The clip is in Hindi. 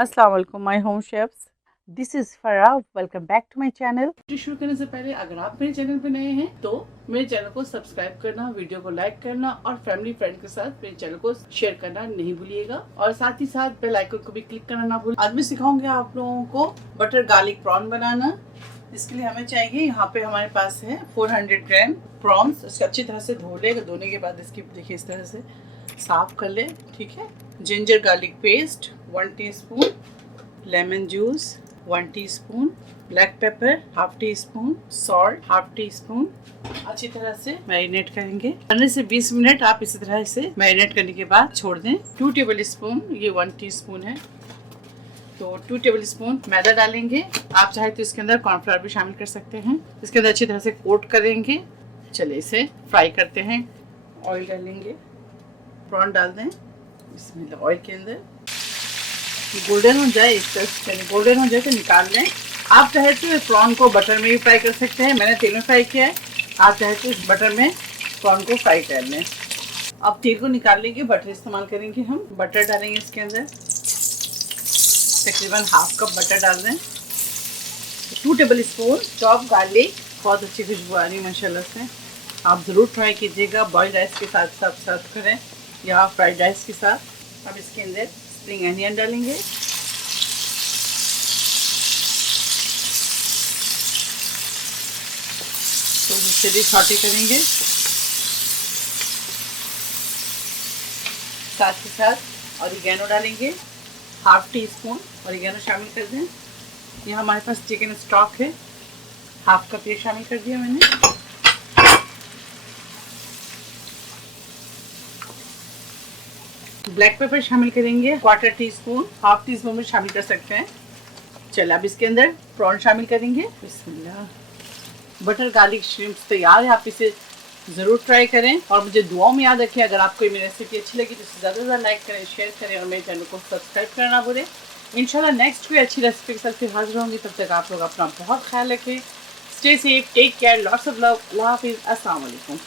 अस्सलाम वालेकुम my home chefs, this is Farah. Welcome back to my channel. शुरू करने से पहले अगर आप मेरे चैनल पे नए हैं तो मेरे चैनल को सब्सक्राइब करना, वीडियो को लाइक करना और फैमिली फ्रेंड के साथ मेरे चैनल को शेयर करना नहीं भूलिएगा और साथ ही साथ बेल आइकन को भी क्लिक करना ना भूलिए। आज मैं सिखाऊंगी आप लोगों को बटर गार्लिक प्रॉन बनाना। इसके लिए हमें चाहिए, यहाँ पे हमारे पास है 400 ग्राम प्रॉन्स। इसको अच्छी तरह से धो ले, धोने के बाद इसकी देखिए इस तरह से साफ कर ले, ठीक है। Ginger garlic paste 1 teaspoon, lemon juice 1 teaspoon, black pepper half tea spoon, salt half tea spoon. अच्छी तरह से मैरिनेट करेंगे। 15 से 20 मिनट आप इसी तरह से मैरिनेट करने के बाद छोड़ दें। 2 टेबल स्पून, ये 1 टीस्पून है, तो 2 टेबल स्पून मैदा डालेंगे। आप चाहे तो इसके अंदर कॉर्नफ्लावर भी शामिल कर सकते हैं। इसके अंदर अच्छी तरह से कोट करेंगे। चलिए इसे फ्राई करते हैं। ऑयल डालेंगे, प्रॉन डाल दें इसमें ऑयल के अंदर। गोल्डन हो जाए, इस तरह से गोल्डन हो जाए तो निकाल लें। आप चाहे तो प्रॉन को बटर में भी फ्राई कर सकते हैं, मैंने तेल में फ्राई किया है। आप चाहे तो इस बटर में प्रॉन को फ्राई कर लें। अब तेल को निकाल लेंगे, बटर इस्तेमाल करेंगे हम। बटर डालेंगे इसके अंदर, तकरीबन हाफ कप बटर डाल दें। 2 टेबल स्पून चॉप गार्लिक, बहुत अच्छी खुशबू आ रही है माशाल्लाह से। आप ज़रूर ट्राई कीजिएगा, बॉइल्ड राइस के साथ सर्व करें या फ्राइड राइस के साथ। अब इसके अंदर स्प्रिंग अनियन डालेंगे, तो इससे भी सॉटे करेंगे। साथ ही साथ ऑरिगेनो डालेंगे, हाफ टी स्पून ऑरिगेनो शामिल कर दें। ये हमारे पास चिकन स्टॉक है, हाफ कप ये शामिल कर दिया मैंने। ब्लैक पेपर शामिल करेंगे, 1/4 टीस्पून, हाफ टी स्पून में शामिल कर सकते हैं। चलिए अब इसके अंदर प्रॉन शामिल करेंगे। बिस्मिल्लाह। बटर गार्लिक श्रिम्प्स तैयार है, आप इसे ज़रूर ट्राई करें और मुझे दुआओं में याद रखें। अगर आपको मेरी रेसिपी अच्छी लगी तो इसे ज़्यादा से ज़्यादा लाइक करें, शेयर करें और मेरे चैनल को सब्सक्राइब करना ना भूलें। इंशाल्लाह नेक्स्ट कोई अच्छी रेसिपी के साथ फिर हाजिर होंगी। तब तक आप लोग अपना बहुत ख्याल रखें। Stay safe, take care, lots of love. अल्लाह हाफिज़, अस्सलाम वालेकुम।